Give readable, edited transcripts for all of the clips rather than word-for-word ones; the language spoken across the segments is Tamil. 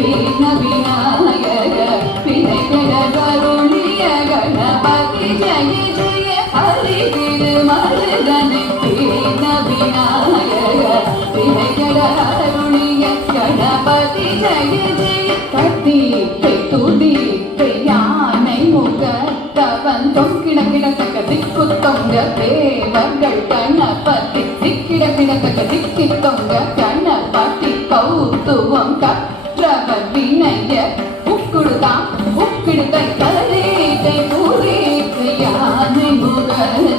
வீண விநாயக வினைகட கருளிய கணபதி ஜெய ஜெய ஹரி திருமருதனை வீண விநாயக வினைகட கருளிய கணபதி ஜெய ஜெய கத்தி துதி யானை முக தவன் தொங்கிட கிடத்தக்க திக்கு தொங்க தேவர்கள் கணபதி திக்கிட கிடத்தக்க திக்கி தொங்க கணபதி கௌத்துவம் கற்றவர் வினய உக்குடுதான் உக்கிடுதை கலரீட்டை பூரீட்டை யானை முக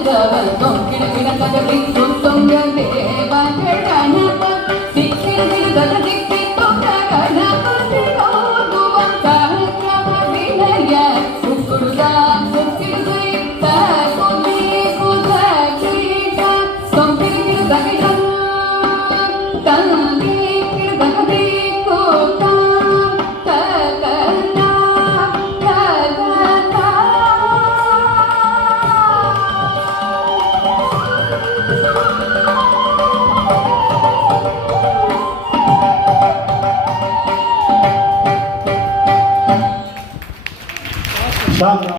தவன் தொங்கிட கிடத்தக்க திக்கு தொங்க தேவர்கள் கணபதி திக்கிட கிடத்தக்க திக்கி தொங்க கணபதி கௌத்துவம் கற்றவர் வினய உக்குடுதான் உக்கிடுதை தகுதி குதகிட தொங்கிட கிடத்தக்க தந்தி கிடதகதி கோதா தகனா தகனா Sandra.